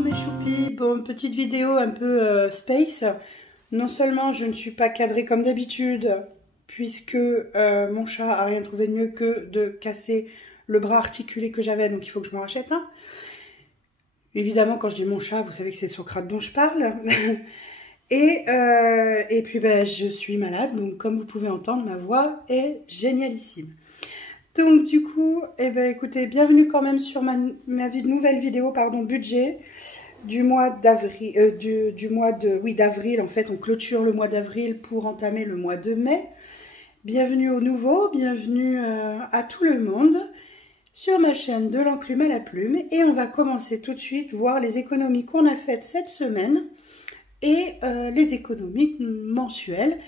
mes choupis, bon, petite vidéo un peu space. Non seulement je ne suis pas cadrée comme d'habitude, puisque mon chat a rien trouvé de mieux que de casser le bras articulé que j'avais, donc il faut que je m'en rachète un. Évidemment, quand je dis mon chat, vous savez que c'est Socrate dont je parle. Et puis ben, je suis malade, donc comme vous pouvez entendre, ma voix est génialissime. Donc du coup, eh ben, écoutez, bienvenue quand même sur ma nouvelle vidéo, pardon, budget du mois d'avril, d'avril. En fait, on clôture le mois d'avril pour entamer le mois de mai. Bienvenue aux nouveaux, bienvenue à tout le monde sur ma chaîne de l'enclume à la plume. Et on va commencer tout de suite voir les économies qu'on a faites cette semaine et les économies mensuelles.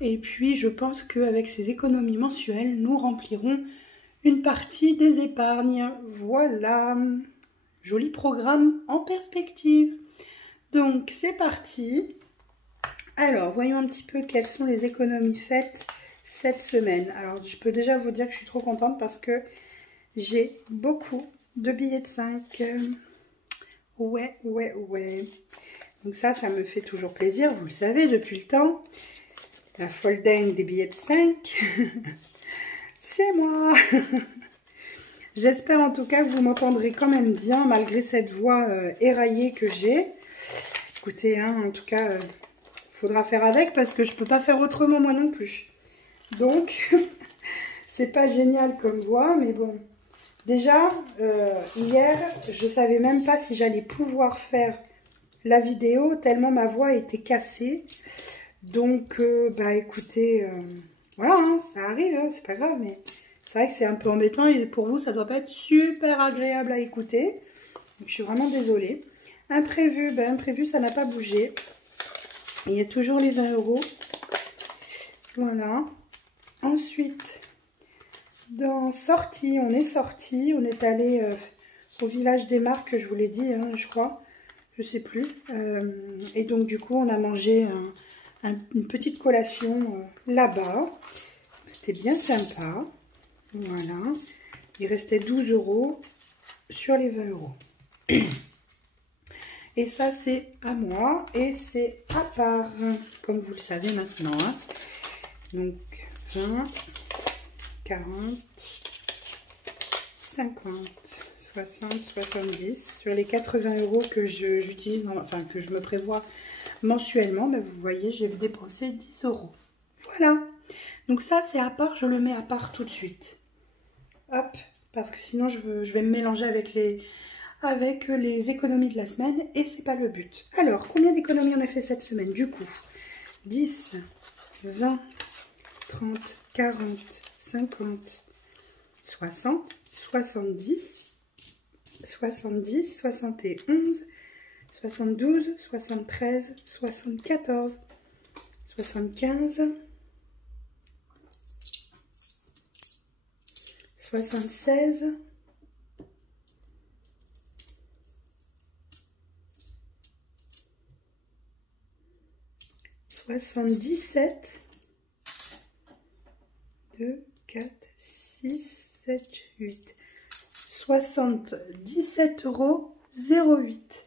Et puis, je pense qu'avec ces économies mensuelles, nous remplirons une partie des épargnes. Voilà, joli programme en perspective. Donc, c'est parti. Alors, voyons un petit peu quelles sont les économies faites cette semaine. Alors, je peux déjà vous dire que je suis trop contente parce que j'ai beaucoup de billets de 5. Ouais. Donc ça me fait toujours plaisir, vous le savez, depuis le temps. La folle dingue des billets de 5, c'est moi. J'espère en tout cas que vous m'entendrez quand même bien, malgré cette voix éraillée que j'ai. Écoutez, hein, en tout cas, faudra faire avec, parce que je peux pas faire autrement moi non plus. Donc, c'est pas génial comme voix, mais bon. Déjà, hier, je savais même pas si j'allais pouvoir faire la vidéo, tellement ma voix était cassée. Donc, bah écoutez, voilà, hein, ça arrive, hein, c'est pas grave, mais c'est vrai que c'est un peu embêtant et pour vous, ça doit pas être super agréable à écouter. Donc, je suis vraiment désolée. Imprévu, ben imprévu, ça n'a pas bougé. Il y a toujours les 20 €. Voilà. Ensuite, dans sortie, on est allé au village des Marques, je vous l'ai dit, hein, je crois, je sais plus. Et donc, du coup, on a mangé une petite collation là-bas. C'était bien sympa. Voilà. Il restait 12 € sur les 20 €. Et ça, c'est à moi et c'est à part, comme vous le savez maintenant. Hein. Donc, 20, 40, 50, 60, 70. Sur les 80 € que j'utilise, enfin que je me prévois mensuellement, ben vous voyez, j'ai dépensé 10 €. Voilà. Donc ça, c'est à part, je le mets à part tout de suite. Hop, parce que sinon, je vais me mélanger avec les économies de la semaine et c'est pas le but. Alors, combien d'économies on a fait cette semaine? Du coup, 10, 20, 30, 40, 50, 60, 70, 70, 71, 72, 73, 74, 75, 76, 77, 2, 4, 6, 7, 8, 77,08 €.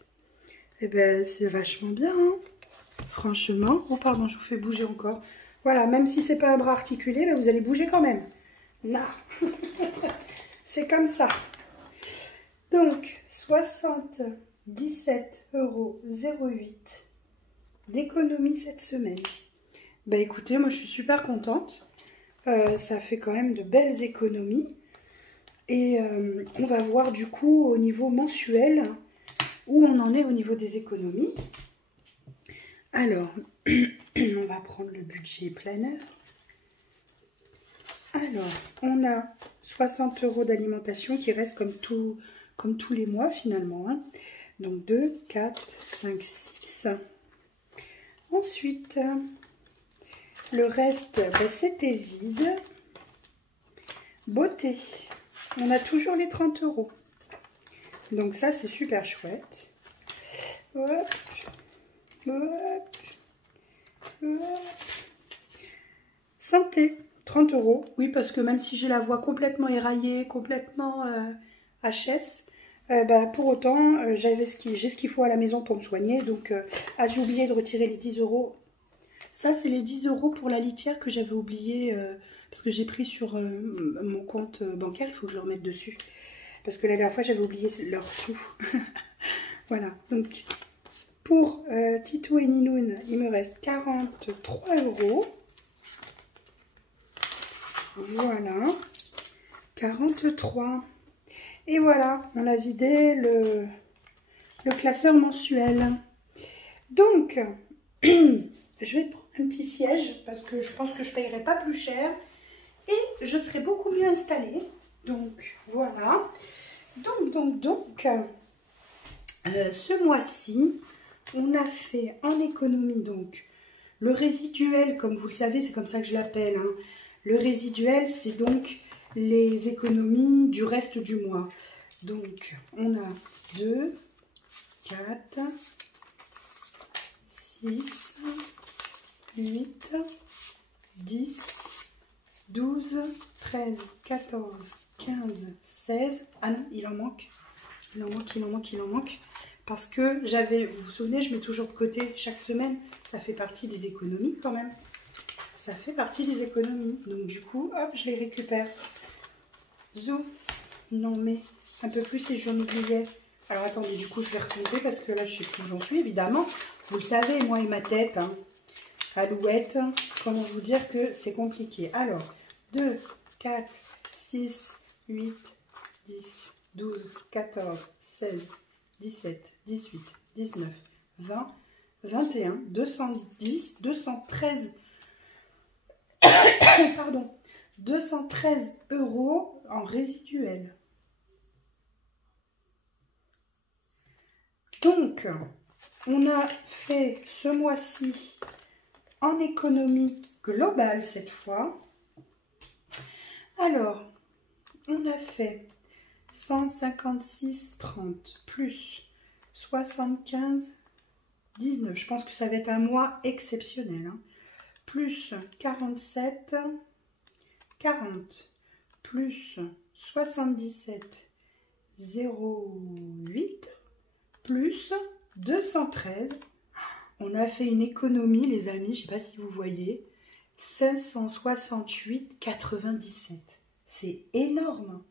Eh ben, c'est vachement bien, hein, franchement. Oh, pardon, je vous fais bouger encore. Voilà, même si c'est pas un bras articulé, ben, vous allez bouger quand même. Non, c'est comme ça. Donc, 77,08 € d'économie cette semaine. Bah écoutez, moi je suis super contente. Ça fait quand même de belles économies. Et on va voir du coup au niveau mensuel où on en est au niveau des économies. Alors, on va prendre le budget planeur. Alors, on a 60 € d'alimentation qui reste comme tous les mois finalement. Hein. Donc 2, 4, 5, 6. Ensuite, le reste, ben, c'était vide. Beauté, on a toujours les 30 €. Donc ça, c'est super chouette. Hop, hop, hop. Santé, 30 €. Oui, parce que même si j'ai la voix complètement éraillée, complètement HS, Pour autant, j'ai ce qu'il faut à la maison pour me soigner. Donc, j'ai oublié de retirer les 10 €. Ça, c'est les 10 € pour la litière que j'avais oublié parce que j'ai pris sur mon compte bancaire. Il faut que je le remette dessus. Parce que la dernière fois, j'avais oublié leurs sous. Voilà. Donc, pour Titou et Ninoun, il me reste 43 €. Voilà. 43. Et voilà, on a vidé le classeur mensuel. Donc, je vais prendre un petit siège parce que je pense que je ne payerai pas plus cher. Et je serai beaucoup mieux installée. Donc, voilà. Donc, ce mois-ci, on a fait en économie, donc, le résiduel, comme vous le savez, c'est comme ça que je l'appelle. Hein. Le résiduel, c'est donc les économies du reste du mois. Donc, on a 2, 4, 6, 8, 10, 12, 13, 14, 15, 16. Ah non, il en manque. Il en manque. Parce que vous vous souvenez, je mets toujours de côté chaque semaine. Ça fait partie des économies quand même. Ça fait partie des économies. Donc du coup, hop, je les récupère. Zou. Non mais, un peu plus et j'en oubliais. Alors attendez, du coup, je vais recompter parce que là, je sais plus où j'en suis, évidemment. Vous le savez, moi et ma tête. Hein. Alouette, comment vous dire que c'est compliqué. Alors, 2, 4, 6, 8, 10, 12, 14, 16, 17, 18, 19, 20, 21, 210, 213, pardon, 213 € en résiduel. Donc, on a fait ce mois-ci en économie globale cette fois. Alors, on a fait 156,30 plus 75,19. Je pense que ça va être un mois exceptionnel. Hein. Plus 47,40 plus 77,08 plus 213. On a fait une économie, les amis, je ne sais pas si vous voyez, 568,97. C'est énorme.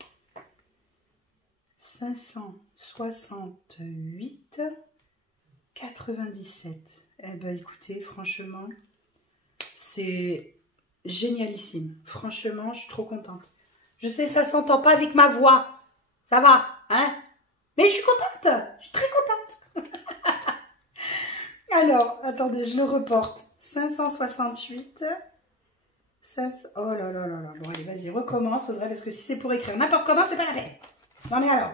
568,97. Eh bien, écoutez, franchement, c'est génialissime. Franchement, je suis trop contente. Je sais, ça ne s'entend pas avec ma voix. Ça va, hein? Mais je suis contente. Je suis très contente. Alors, attendez, je le reporte. 568. Oh là là là là. Bon, allez, vas-y, recommence, Audrey, parce que si c'est pour écrire n'importe comment, c'est pas la peine. Non, mais alors,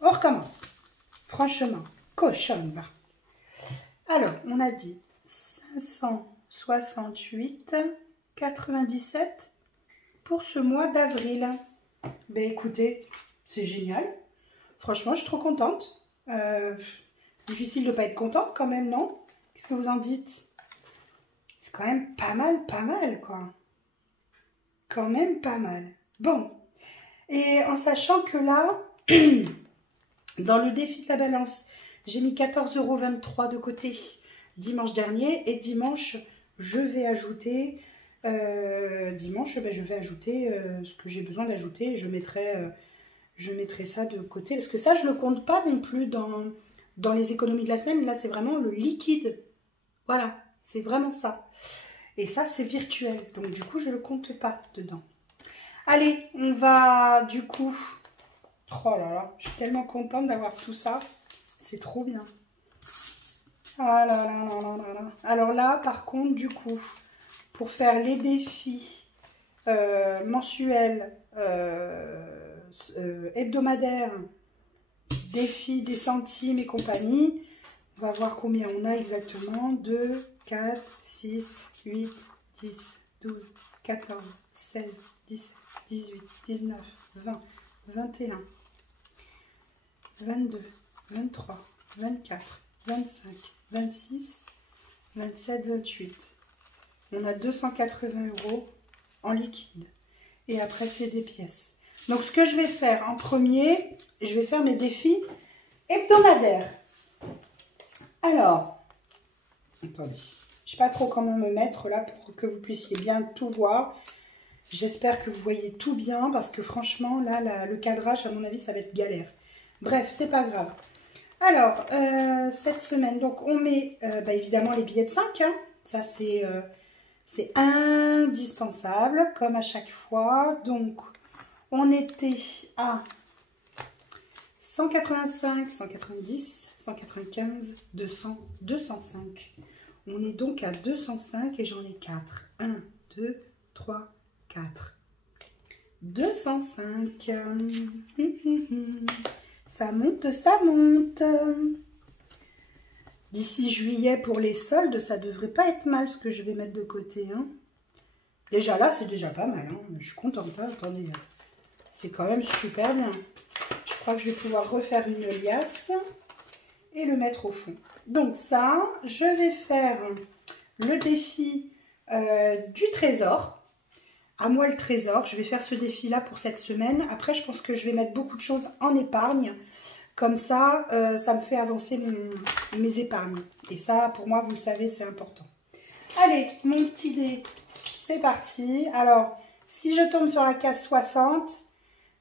on recommence. Franchement, cochonne, va. Alors, on a dit 568,97 pour ce mois d'avril. Ben, écoutez, c'est génial. Franchement, je suis trop contente. Difficile de ne pas être contente quand même, non? Qu'est-ce que vous en dites? C'est quand même pas mal, quoi. Quand même pas mal. Bon. Et en sachant que là, dans le défi de la balance, j'ai mis 14,23 € de côté dimanche dernier. Et dimanche, je vais ajouter... ce que j'ai besoin d'ajouter. Je mettrai ça de côté. Parce que ça, je ne le compte pas non plus dans les économies de la semaine. Là, c'est vraiment le liquide. Voilà, c'est vraiment ça. Et ça, c'est virtuel. Donc, du coup, je ne le compte pas dedans. Allez, on va, du coup... Oh là là, je suis tellement contente d'avoir tout ça. C'est trop bien. Ah là là là là là là. Alors là, par contre, du coup, pour faire les défis mensuels, hebdomadaires, défis des centimes et compagnie, on va voir combien on a exactement. 2, 4, 6, 8, 10, 12, 14, 16, 17, 18, 19, 20, 21, 22, 23, 24, 25, 26, 27, 28. On a 280 € en liquide. Et après, c'est des pièces. Donc, ce que je vais faire en premier, je vais faire mes défis hebdomadaires. Alors, attendez, je ne sais pas trop comment me mettre là pour que vous puissiez bien tout voir. J'espère que vous voyez tout bien parce que franchement, là, le cadrage, à mon avis, ça va être galère. Bref, c'est pas grave. Alors, cette semaine, donc on met évidemment les billets de 5. Hein. Ça, c'est indispensable, comme à chaque fois. Donc, on était à 185, 190, 195, 200, 205. On est donc à 205 et j'en ai 4. 1, 2, 3, 4. 205. Ça monte, ça monte. D'ici juillet pour les soldes, ça devrait pas être mal ce que je vais mettre de côté. Hein. Déjà là, c'est déjà pas mal. Hein. Je suis contente. Hein. Attendez, c'est quand même super bien. Je crois que je vais pouvoir refaire une liasse et le mettre au fond. Donc ça, je vais faire le défi du trésor. À moi le trésor. Je vais faire ce défi-là pour cette semaine. Après, je pense que je vais mettre beaucoup de choses en épargne. Comme ça, ça me fait avancer mes épargnes. Et ça, pour moi, vous le savez, c'est important. Allez, mon petit dé, c'est parti. Alors, si je tombe sur la case 60,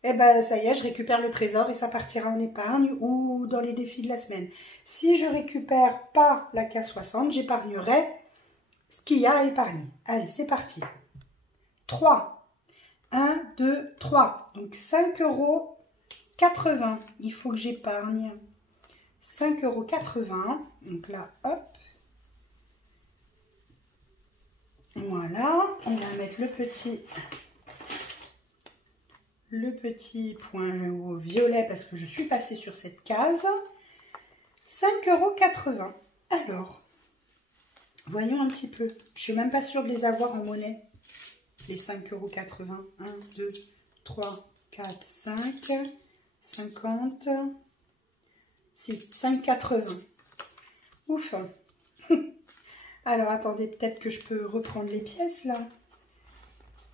eh ben, ça y est, je récupère le trésor et ça partira en épargne ou dans les défis de la semaine. Si je récupère pas la case 60, j'épargnerai ce qu'il y a à épargner. Allez, c'est parti. 3. 1, 2, 3. Donc, 5,80 €. Il faut que j'épargne 5,80 €. Donc là, hop. Voilà. On va mettre le petit point au violet parce que je suis passée sur cette case. 5,80 €. Alors, voyons un petit peu. Je suis même pas sûre de les avoir en monnaie. Les 5,80 €. 1, 2, 3, 4, 5, 50. C'est 5,80 €. Ouf. Alors, attendez, peut-être que je peux reprendre les pièces, là.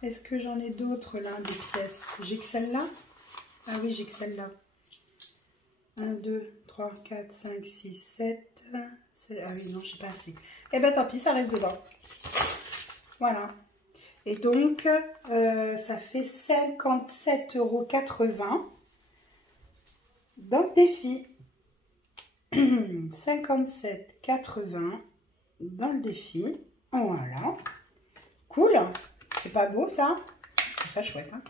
Est-ce que j'en ai d'autres, là, des pièces? J'ai que celle-là? Ah oui, j'ai que celle-là. 1, 2, 3, 4, 5, 6, 7. Ah oui, non, j'ai pas assez. Eh bien, tant pis, ça reste dedans. Voilà. Et donc, ça fait 57,80 € dans le défi. 57,80 € dans le défi. Voilà. Cool. C'est pas beau, ça? Je trouve ça chouette. Hein.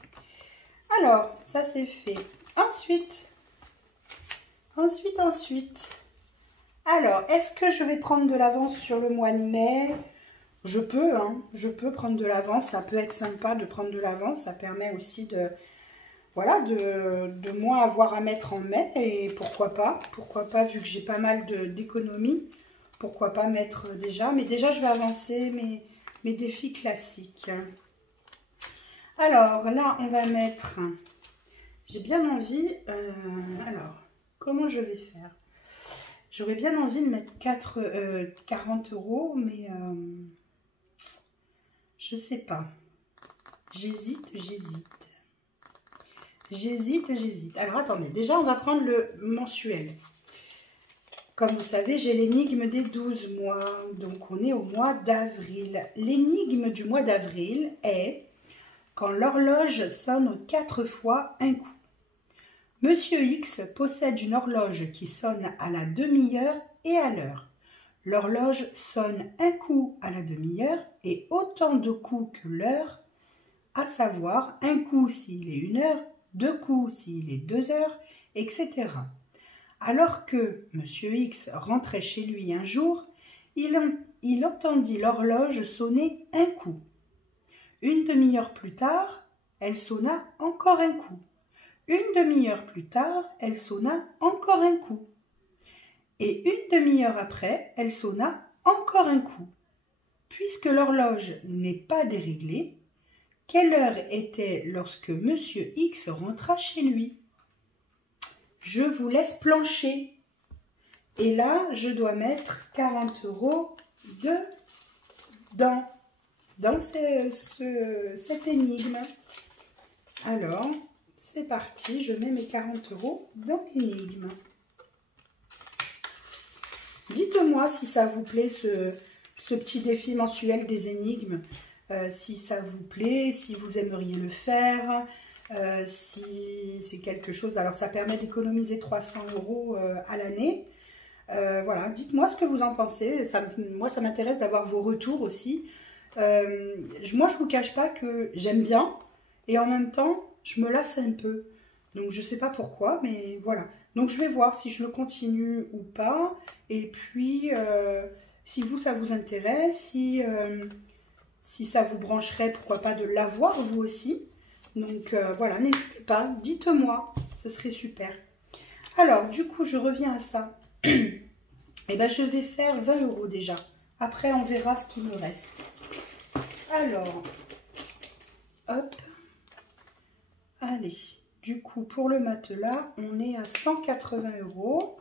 Alors, ça, c'est fait. Ensuite. Alors, est-ce que je vais prendre de l'avance sur le mois de mai? Je peux, hein. Je peux prendre de l'avance. Ça peut être sympa de prendre de l'avance. Ça permet aussi de... Voilà, de moins avoir à mettre en mai, et pourquoi pas, vu que j'ai pas mal d'économies, pourquoi pas mettre déjà, mais déjà je vais avancer mes défis classiques. Alors là, on va mettre, j'ai bien envie, alors, comment je vais faire? J'aurais bien envie de mettre 40 €, mais je sais pas, j'hésite. Alors, attendez. Déjà, on va prendre le mensuel. Comme vous savez, j'ai l'énigme des 12 mois. Donc, on est au mois d'avril. L'énigme du mois d'avril est quand l'horloge sonne 4 fois un coup. Monsieur X possède une horloge qui sonne à la demi-heure et à l'heure. L'horloge sonne un coup à la demi-heure et autant de coups que l'heure, à savoir un coup s'il est 1 heure, 2 coups s'il est 2 heures, etc. Alors que Monsieur X rentrait chez lui un jour, il entendit l'horloge sonner un coup. Une demi-heure plus tard, elle sonna encore un coup. Une demi-heure plus tard, elle sonna encore un coup. Et une demi-heure après, elle sonna encore un coup. Puisque l'horloge n'est pas déréglée, quelle heure était lorsque Monsieur X rentra chez lui? Je vous laisse plancher. Et là, je dois mettre 40 € dans cette énigme. Alors, c'est parti, je mets mes 40 € dans l'énigme. Dites-moi si ça vous plaît ce petit défi mensuel des énigmes, si ça vous plaît, si vous aimeriez le faire, si c'est quelque chose. Alors ça permet d'économiser 300 € à l'année. Voilà, dites-moi ce que vous en pensez. Moi ça m'intéresse d'avoir vos retours aussi. Moi je vous cache pas que j'aime bien et en même temps je me lasse un peu. Donc je sais pas pourquoi, mais voilà. Donc je vais voir si je le continue ou pas. Et puis si vous ça vous intéresse, si ça vous brancherait, pourquoi pas de l'avoir vous aussi. Donc voilà, n'hésitez pas, dites-moi, ce serait super. Alors du coup je reviens à ça. Et ben je vais faire 20 € déjà. Après on verra ce qu'il me reste. Alors, hop, allez. Du coup, pour le matelas, on est à 180 €.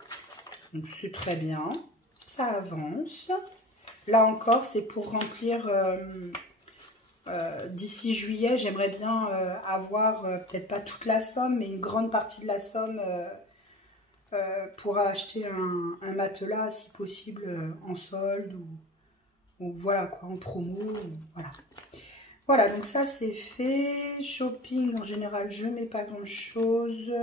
Donc, c'est très bien. Ça avance. Là encore, c'est pour remplir d'ici juillet. J'aimerais bien avoir, peut-être pas toute la somme, mais une grande partie de la somme pour acheter un matelas, si possible, en solde ou voilà quoi, en promo. Voilà. Voilà, donc ça c'est fait. Shopping, en général, je mets pas grand chose.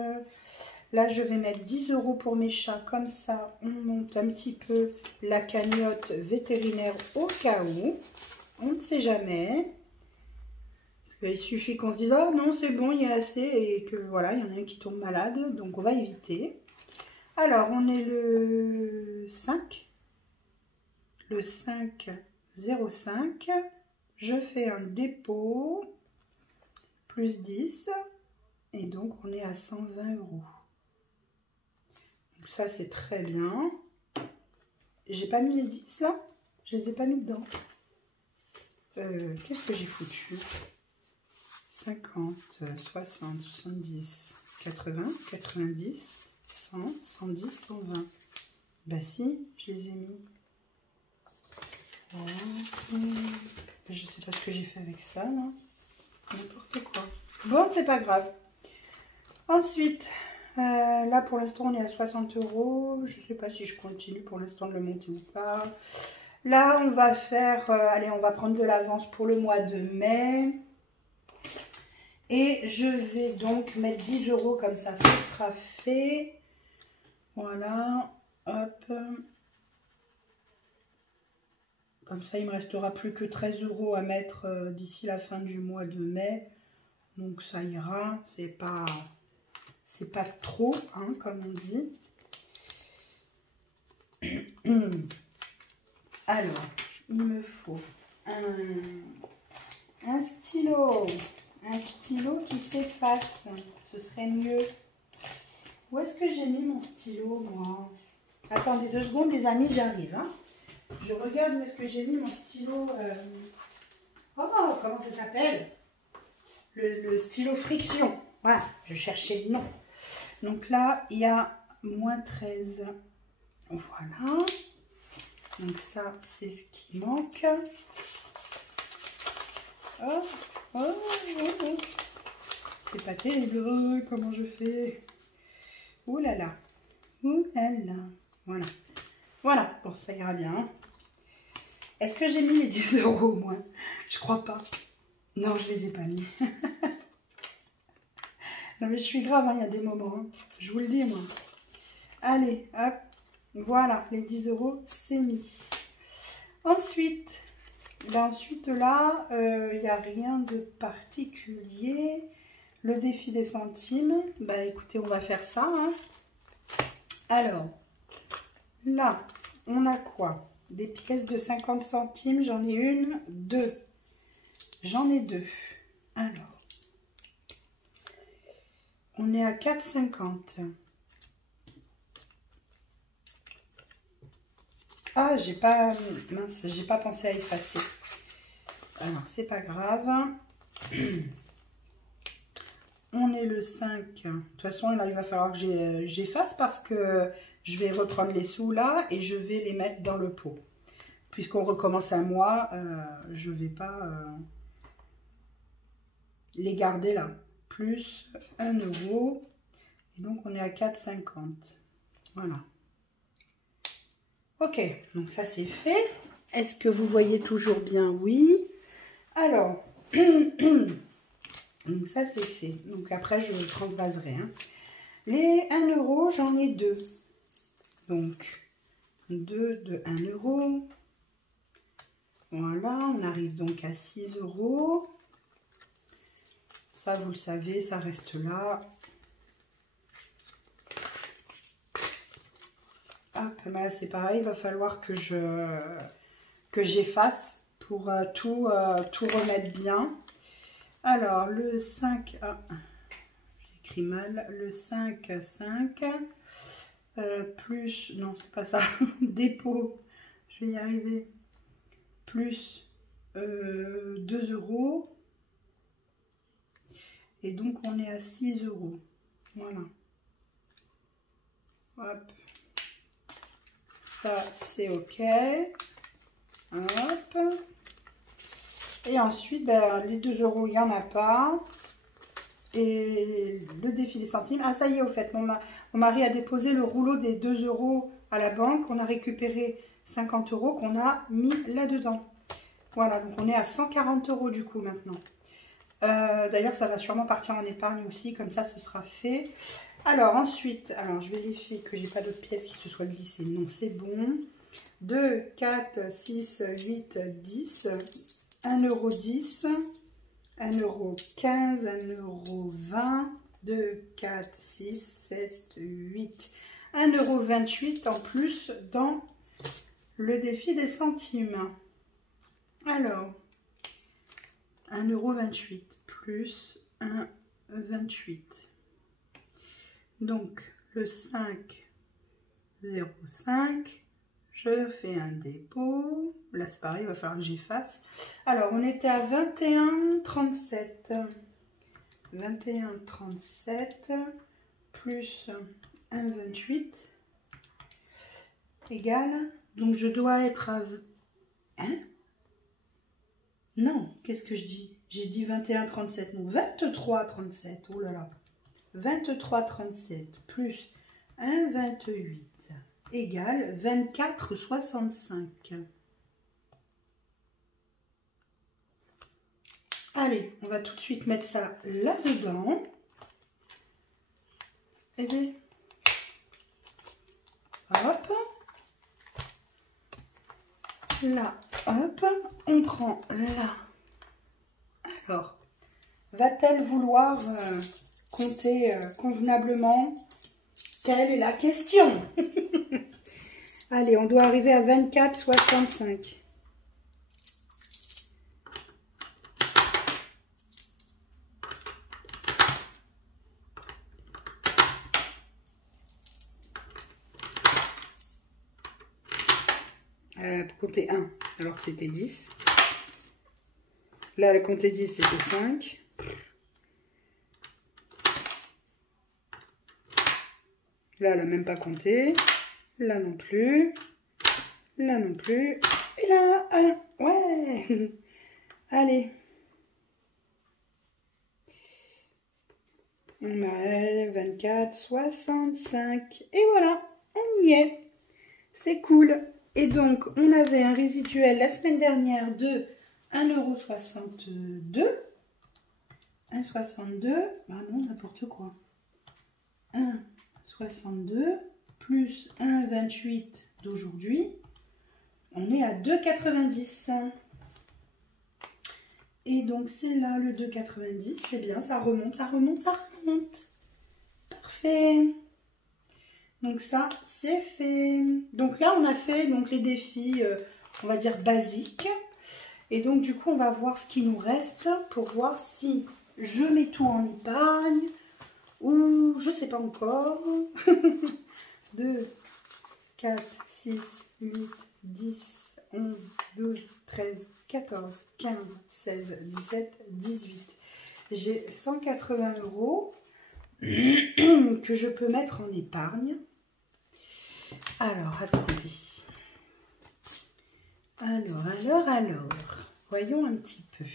Là, je vais mettre 10 € pour mes chats. Comme ça, on monte un petit peu la cagnotte vétérinaire au cas où. On ne sait jamais. Parce qu'il suffit qu'on se dise, oh non, c'est bon, il y a assez. Et que voilà, il y en a un qui tombe malade. Donc, on va éviter. Alors, on est le 5. Le 5,05. Je fais un dépôt, plus 10, et donc on est à 120 €. Donc ça c'est très bien. J'ai pas mis les 10 là, je les ai pas mis dedans. Qu'est-ce que j'ai foutu? 50, 60, 70, 80, 90, 100, 110, 120. Bah si, je les ai mis. Voilà. Je sais pas ce que j'ai fait avec ça, là. N'importe quoi. Bon, c'est pas grave. Ensuite, là, pour l'instant, on est à 60 €. Je sais pas si je continue pour l'instant de le monter ou pas. Là, on va faire... allez, on va prendre de l'avance pour le mois de mai. Et je vais donc mettre 10 € comme ça. Ce sera fait. Voilà. Hop. Comme ça, il ne me restera plus que 13 € à mettre d'ici la fin du mois de mai. Donc, ça ira. C'est pas trop, hein, comme on dit. Alors, il me faut un stylo. Un stylo qui s'efface. Ce serait mieux. Où est-ce que j'ai mis mon stylo, moi? Attendez 2 secondes, les amis, j'arrive, hein. Je regarde où est-ce que j'ai mis mon stylo. Oh, comment ça s'appelle? Le stylo friction. Voilà, je cherchais le nom. Donc là, il y a moins 13. Voilà. Donc ça, c'est ce qui manque. Oh, oh, oh, oh. C'est pas terrible. Oh, comment je fais? Ouh là là. Ouh là là. Voilà. Voilà. Bon, ça ira bien. Est-ce que j'ai mis les 10 € au moins? Je crois pas. Non, je les ai pas mis. Non, mais je suis grave, hein, il y a des moments. Hein. Je vous le dis, moi. Allez, hop. Voilà, les 10 €, c'est mis. Ensuite, là, il n'y a rien de particulier. Le défi des centimes. Bah, écoutez, on va faire ça. Hein. Alors, là, on a quoi? Des pièces de 50 centimes, j'en ai une, 2. J'en ai 2. Alors, on est à 4,50. Ah, j'ai pas... Mince, j'ai pas pensé à effacer. Alors, c'est pas grave. On est le 5. De toute façon, là, il va falloir que j'efface parce que je vais reprendre les sous là et je vais les mettre dans le pot. Puisqu'on recommence un mois, je ne vais pas les garder là. plus 1 euro. Et donc, on est à 4,50. Voilà. Ok, donc ça, c'est fait. Est-ce que vous voyez toujours bien? Oui. Alors, donc ça, c'est fait. Donc, après, je transvaserai. Hein. Les 1 euro, j'en ai 2. Donc, 2 de 1 euro. Voilà, on arrive donc à 6 euros. Ça, vous le savez, ça reste là. Hop, là, c'est pareil, il va falloir que j'efface pour tout remettre bien. Alors, le 5, ah, j'écris mal, le 5, 5, plus, non, c'est pas ça, dépôt, je vais y arriver, plus 2 euros. Et donc, on est à 6 euros. Voilà. Hop. Ça, c'est OK. Hop. Et ensuite, ben, les 2 euros, il n'y en a pas. Et le défi des centimes. Ah, ça y est, au fait, mon mari a déposé le rouleau des 2 euros à la banque. On a récupéré 50 euros qu'on a mis là-dedans. Voilà, donc on est à 140 euros du coup maintenant. D'ailleurs, ça va sûrement partir en épargne aussi, comme ça, ce sera fait. Alors, ensuite, alors je vérifie que j'ai pas d'autres pièces qui se soient glissées. Non, c'est bon. 2, 4, 6, 8, 10, 1 euro 10, 1 euro 15, 1 euro 20, 2, 4, 6, 7, 8, 1 euro 28 en plus dans le défi des centimes. Alors, 1 euro 28 plus 1,28. Donc, le 5,05, je fais un dépôt. Là, c'est pareil, il va falloir que j'efface. Alors, on était à 21,37. 21,37 plus 1,28 égale. Donc, je dois être à... Hein? Non, qu'est-ce que je dis? J'ai dit 21,37, donc 23,37. Oh là là. 23,37 plus 1,28 égale 24,65. Allez, on va tout de suite mettre ça là-dedans. Et bien, hop. Là, hop. On prend là. Alors, va-t-elle vouloir compter convenablement? Quelle est la question? Allez, on doit arriver à 24,65. Pour compter 1, alors que c'était 10. Là, le compter 10, c'était 5. Là, elle n'a même pas compté. Là non plus. Là non plus. Et là, 1. Ouais. Allez. On a 24, 65. Et voilà, on y est. C'est cool. Et donc, on avait un résiduel la semaine dernière de 1,62 €. 1,62. Bah non, n'importe quoi. 1,62 plus 1,28 d'aujourd'hui. On est à 2,90. Et donc, c'est là le 2,90. C'est bien, ça remonte, ça remonte, ça remonte. Parfait. Donc ça, c'est fait. Donc là, on a fait donc, les défis, on va dire, basiques. Et donc, du coup, on va voir ce qui nous reste pour voir si je mets tout en épargne ou je ne sais pas encore. 2, 4, 6, 8, 10, 11, 12, 13, 14, 15, 16, 17, 18. J'ai 180 € que je peux mettre en épargne. Alors, attendez. Alors. Voyons un petit peu.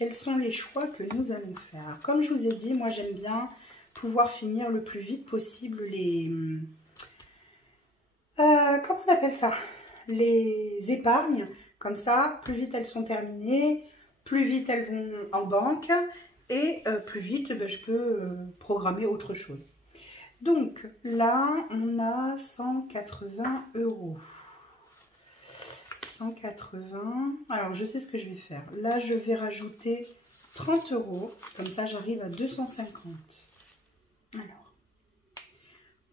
quels sont les choix que nous allons faire? Alors, comme je vous ai dit, moi j'aime bien pouvoir finir le plus vite possible les... comment on appelle ça? Les épargnes. Comme ça, plus vite elles sont terminées, plus vite elles vont en banque et plus vite je peux programmer autre chose. Donc là, on a 180 €. 180. Alors, je sais ce que je vais faire. Là, je vais rajouter 30 €. Comme ça, j'arrive à 250. Alors,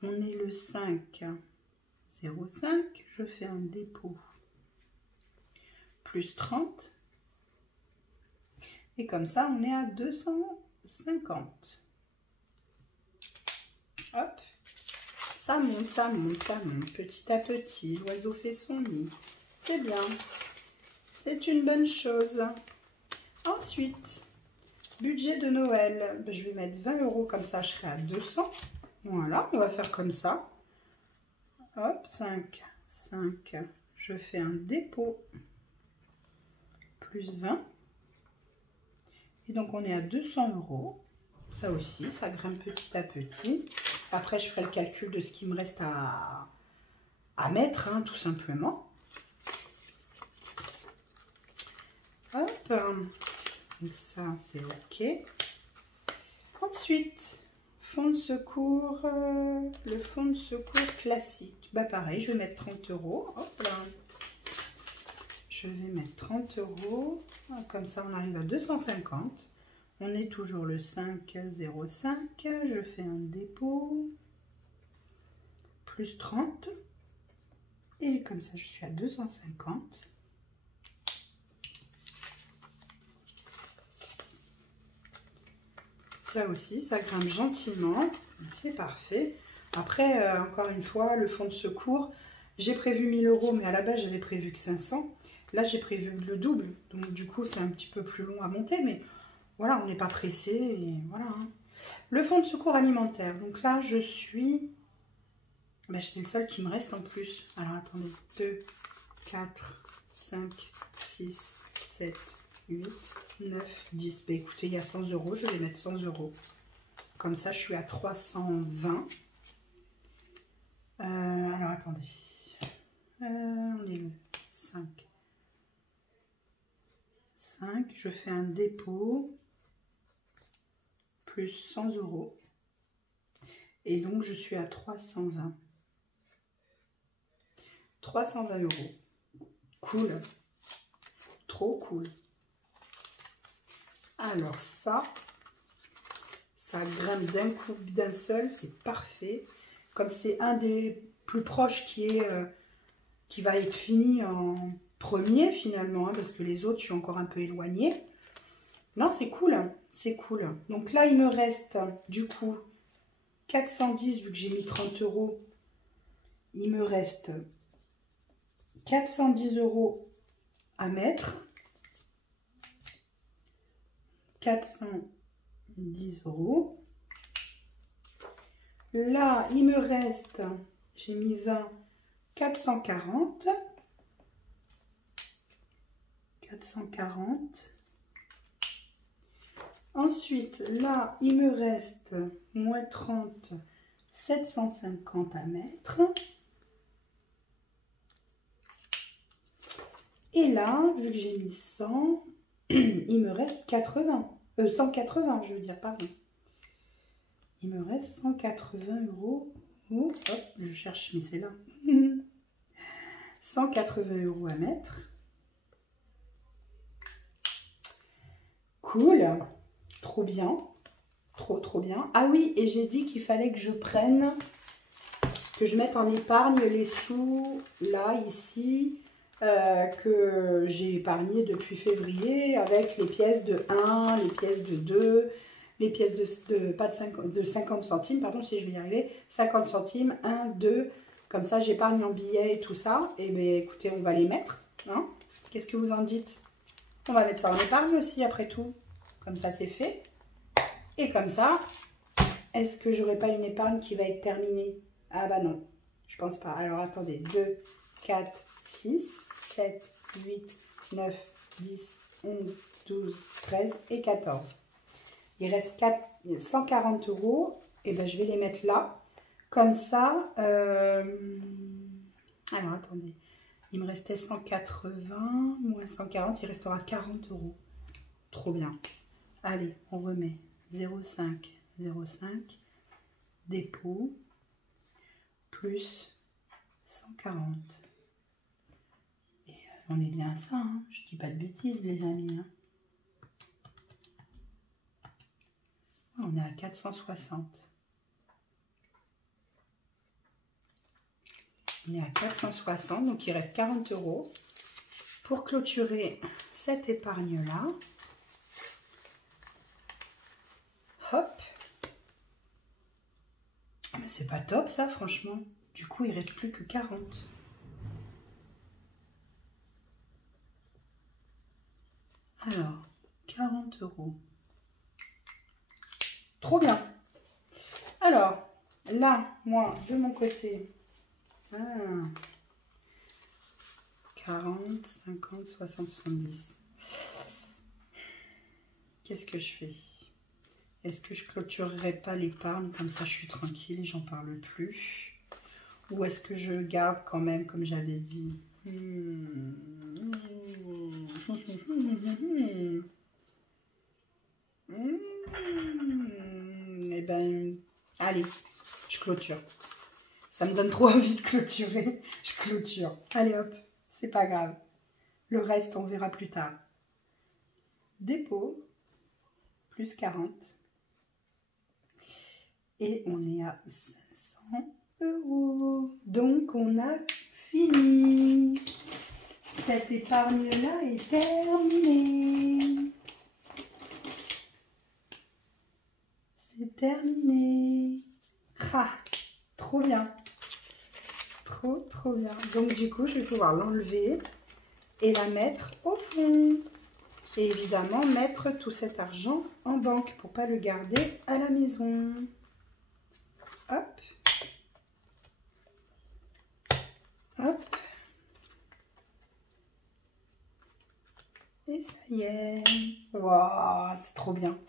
on est le 5,05. Je fais un dépôt plus 30. Et comme ça, on est à 250. Hop. Ça monte, ça monte, ça monte. Petit à petit, l'oiseau fait son nid. C'est bien. C'est une bonne chose. Ensuite, budget de Noël. Je vais mettre 20 €, comme ça je serai à 200. Voilà, on va faire comme ça. Hop, 5, 5. Je fais un dépôt plus 20. Et donc on est à 200 €. Ça aussi, ça grimpe petit à petit. Après, je ferai le calcul de ce qui me reste à mettre, hein, tout simplement. Hop, donc ça c'est ok. Ensuite, fonds de secours, le fonds de secours classique. Bah pareil, je vais mettre 30 €. Hop là. Je vais mettre 30 €. Comme ça, on arrive à 250. On est toujours le 5,05. Je fais un dépôt plus 30. Et comme ça, je suis à 250. Ça aussi, ça grimpe gentiment. C'est parfait. Après, encore une fois, le fonds de secours, j'ai prévu 1000 €, mais à la base, j'avais prévu que 500. Là, j'ai prévu le double. Donc, du coup, c'est un petit peu plus long à monter. Mais voilà, on n'est pas pressé. Et voilà, hein. Le fonds de secours alimentaire. Donc là, je suis... Ben, c'est le seul qui me reste en plus. Alors, attendez. 2, 4, 5, 6, 7, 8, 9, 10. Ben, écoutez, il y a 100 €. Je vais mettre 100 €. Comme ça, je suis à 320. Alors, attendez. On est le 5. 5. Je fais un dépôt plus 100 €. Et donc, je suis à 320. 320 €. Cool. Trop cool. Alors ça grimpe d'un coup, d'un seul, c'est parfait. Comme c'est un des plus proches qui va être fini en premier finalement, hein, parce que les autres, je suis encore un peu éloignée. Non, c'est cool, hein, c'est cool. Donc là, il me reste du coup 410, vu que j'ai mis 30 €. Il me reste 410 € à mettre. 410 €. Là, il me reste, j'ai mis 20, 440. 440. Ensuite, là, il me reste moins 30, 750 à mettre. Et là, vu que j'ai mis 100, il me reste 180, je veux dire, pardon. Il me reste 180 €. Oh, hop, je cherche, mais c'est là. 180 € à mettre. Cool. Trop bien. Trop bien. Ah oui, et j'ai dit qu'il fallait que je prenne, que je mette en épargne les sous, là, ici, que j'ai épargné depuis février, avec les pièces de 1, les pièces de 2, les pièces de 50 centimes, pardon, si je vais y arriver, 50 centimes, 1, 2, comme ça j'épargne en billets et tout ça. Et bien écoutez, on va les mettre, hein. Qu'est-ce que vous en dites? On va mettre ça en épargne aussi après tout, comme ça c'est fait. Et comme ça, est-ce que j'aurai pas une épargne qui va être terminée? Ah bah non, je pense pas. Alors attendez, 2, 4, 6, 7, 8, 9, 10, 11, 12, 13 et 14. Il reste 140 €. Et ben, je vais les mettre là. Comme ça. Alors, attendez. Il me restait 180 moins 140. Il restera 40 €. Trop bien. Allez, on remet 0,5, 0,5. Dépôt. Plus 140. Et on est bien à ça. Hein. Je dis pas de bêtises, les amis. Hein. On est à 460. On est à 460, donc il reste 40 € pour clôturer cette épargne-là. Hop. Mais c'est pas top ça, franchement. Du coup, il reste plus que 40. Alors, 40 €. Trop bien. Alors, là, moi, de mon côté, 40, 50, 60, 70. Qu'est-ce que je fais? Est-ce que je clôturerai pas l'épargne? Comme ça, je suis tranquille et j'en parle plus. Ou est-ce que je garde quand même, comme j'avais dit? Eh ben, allez, je clôture. Ça me donne trop envie de clôturer. Je clôture. Allez hop, c'est pas grave. Le reste, on verra plus tard. Dépôt, plus 40. Et on est à 500 €. Donc, on a fini. Cette épargne-là est terminée. C'est terminé. Ah, trop bien. Trop bien. Donc, du coup, je vais pouvoir l'enlever et la mettre au fond. Et évidemment, mettre tout cet argent en banque pour pas le garder à la maison. Hop. Hop. Et ça y est. Waouh, c'est trop bien.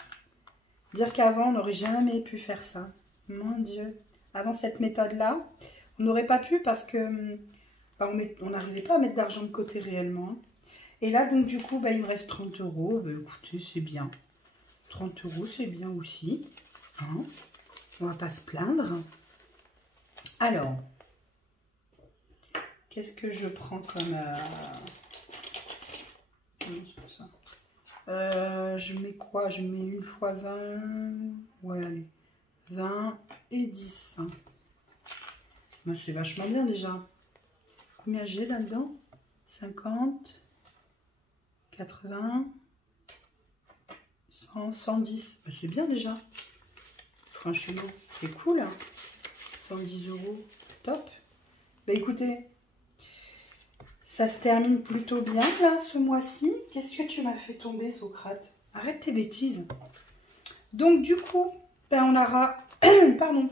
Dire qu'avant, on n'aurait jamais pu faire ça. Mon Dieu. Avant cette méthode-là, on n'aurait pas pu parce que on n'arrivait pas à mettre d'argent de côté réellement. Et là, donc, du coup, il me reste 30 €. Écoutez, c'est bien. 30 €, c'est bien aussi. Hein, on va pas se plaindre. Alors, qu'est-ce que je prends comme... je mets quoi? Je mets 1 fois 20. Ouais, allez. 20 et 10. C'est vachement bien déjà. Combien j'ai là-dedans? 50, 80, 100, 110. C'est bien déjà. Franchement, c'est cool. 110 €. Top. Écoutez, ça se termine plutôt bien là ce mois-ci. Qu'est-ce que tu m'as fait tomber, Socrate? Arrête tes bêtises. Donc du coup, on aura, pardon,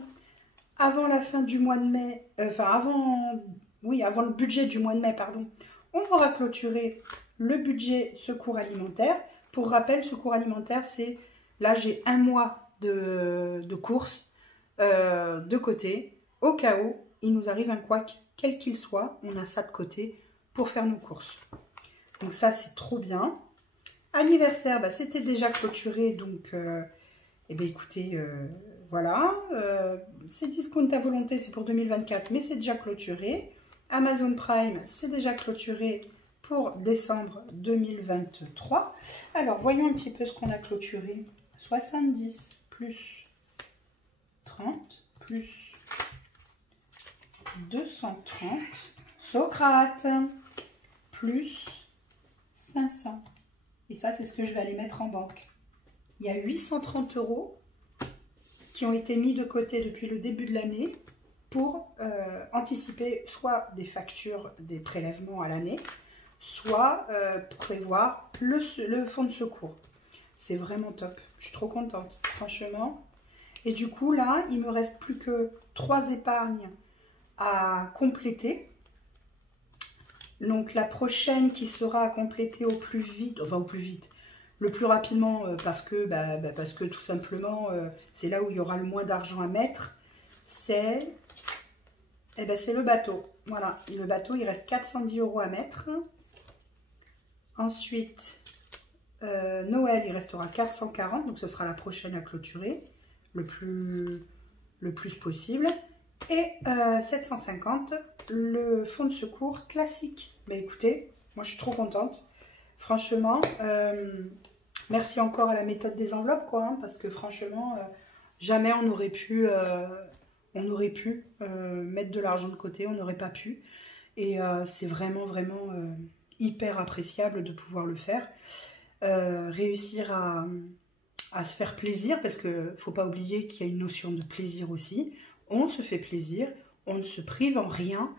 avant la fin du mois de mai, avant le budget du mois de mai, pardon, on aura clôturé le budget secours alimentaire. Pour rappel, secours alimentaire, c'est, là j'ai un mois de courses de côté, au cas où il nous arrive un couac, quel qu'il soit, on a ça de côté pour faire nos courses. Donc ça, c'est trop bien. Anniversaire, c'était déjà clôturé, donc écoutez, voilà. C'est discount à volonté, c'est pour 2024, mais c'est déjà clôturé. Amazon Prime, c'est déjà clôturé pour décembre 2023. Alors, voyons un petit peu ce qu'on a clôturé. 70 plus 30 plus 230. Socrate plus 500. Et ça, c'est ce que je vais aller mettre en banque. Il y a 830 € qui ont été mis de côté depuis le début de l'année pour anticiper soit des factures, des prélèvements à l'année, soit prévoir le fonds de secours. C'est vraiment top. Je suis trop contente, franchement. Et du coup, là, il me reste plus que 3 épargnes à compléter. Donc, la prochaine qui sera à compléter au plus vite, enfin au plus vite, le plus rapidement parce que tout simplement, c'est là où il y aura le moins d'argent à mettre. C'est le bateau. Voilà, et le bateau, il reste 410 € à mettre. Ensuite, Noël, il restera 440, donc ce sera la prochaine à clôturer, le plus possible. Et 750, le fonds de secours classique. Mais écoutez, moi je suis trop contente. Franchement, merci encore à la méthode des enveloppes, quoi, hein, parce que franchement, jamais on aurait pu mettre de l'argent de côté, on n'aurait pas pu. Et c'est vraiment hyper appréciable de pouvoir le faire. Réussir à se faire plaisir, parce qu'il ne faut pas oublier qu'il y a une notion de plaisir aussi. On se fait plaisir, on ne se prive en rien,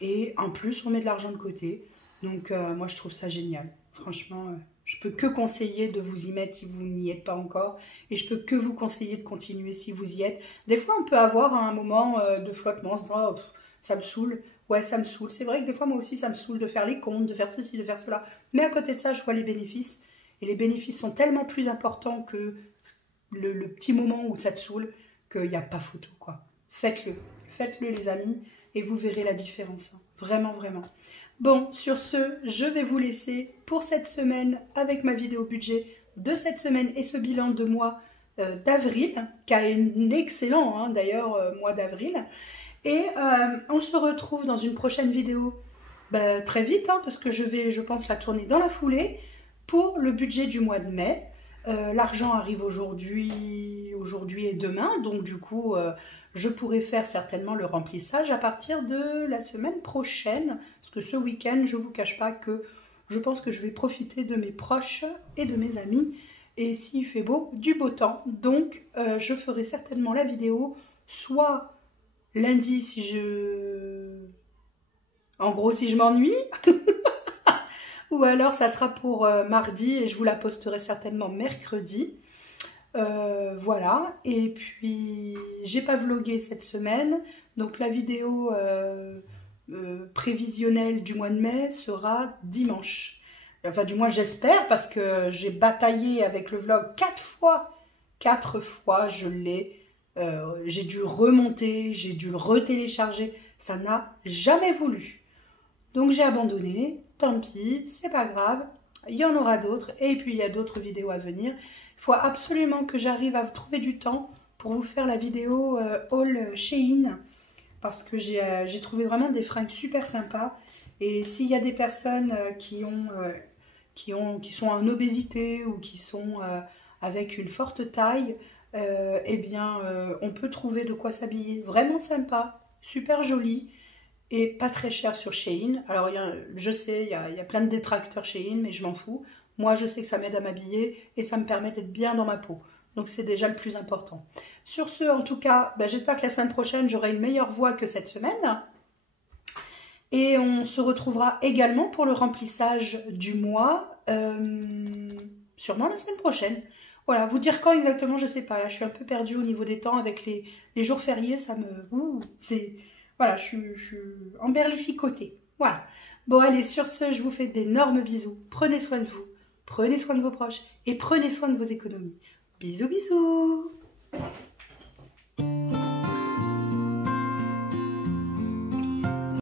et en plus on met de l'argent de côté. Donc moi je trouve ça génial. Franchement, je peux que conseiller de vous y mettre si vous n'y êtes pas encore, et je peux que vous conseiller de continuer si vous y êtes. Des fois on peut avoir un moment de flottement, se dire, oh, ça me saoule. Ouais, ça me saoule. C'est vrai que des fois moi aussi ça me saoule de faire les comptes, de faire ceci, de faire cela. Mais à côté de ça, je vois les bénéfices. Et les bénéfices sont tellement plus importants que le petit moment où ça te saoule qu'il n'y a pas photo, quoi. Faites-le. Faites-le, les amis, et vous verrez la différence. Vraiment. Bon, sur ce, je vais vous laisser pour cette semaine avec ma vidéo budget de cette semaine et ce bilan de mois d'avril, qui a un excellent, d'ailleurs, mois d'avril. Et on se retrouve dans une prochaine vidéo très vite, parce que je pense, la tourner dans la foulée pour le budget du mois de mai. L'argent arrive aujourd'hui et demain, donc du coup, je pourrai faire certainement le remplissage à partir de la semaine prochaine, parce que ce week-end, je ne vous cache pas que je pense que je vais profiter de mes proches et de mes amis, et s'il fait beau, du beau temps. Donc, je ferai certainement la vidéo, soit lundi si je m'ennuie, ou alors ça sera pour mardi et je vous la posterai certainement mercredi. Voilà, et puis j'ai pas vlogué cette semaine, donc la vidéo prévisionnelle du mois de mai sera dimanche. Enfin, du moins j'espère, parce que j'ai bataillé avec le vlog 4 fois. 4 fois je l'ai. J'ai dû remonter, j'ai dû le retélécharger, ça n'a jamais voulu. Donc j'ai abandonné, tant pis, c'est pas grave, il y en aura d'autres, et puis il y a d'autres vidéos à venir. Il faut absolument que j'arrive à trouver du temps pour vous faire la vidéo haul Shein, parce que j'ai trouvé vraiment des fringues super sympas. Et s'il y a des personnes qui sont en obésité ou qui sont avec une forte taille, eh bien on peut trouver de quoi s'habiller vraiment sympa, super joli et pas très cher sur Shein. Alors je sais, il y a plein de détracteurs Shein, mais je m'en fous. Moi je sais que ça m'aide à m'habiller et ça me permet d'être bien dans ma peau. Donc c'est déjà le plus important. Sur ce, en tout cas, j'espère que la semaine prochaine j'aurai une meilleure voix que cette semaine. Et on se retrouvera également pour le remplissage du mois, sûrement la semaine prochaine. Voilà, vous dire quand exactement, je sais pas. Là, je suis un peu perdue au niveau des temps avec les jours fériés. Ça me... Voilà, je suis emberlificotée. Voilà. Bon, allez, sur ce, je vous fais d'énormes bisous. Prenez soin de vous, prenez soin de vos proches et prenez soin de vos économies. Bisous, bisous.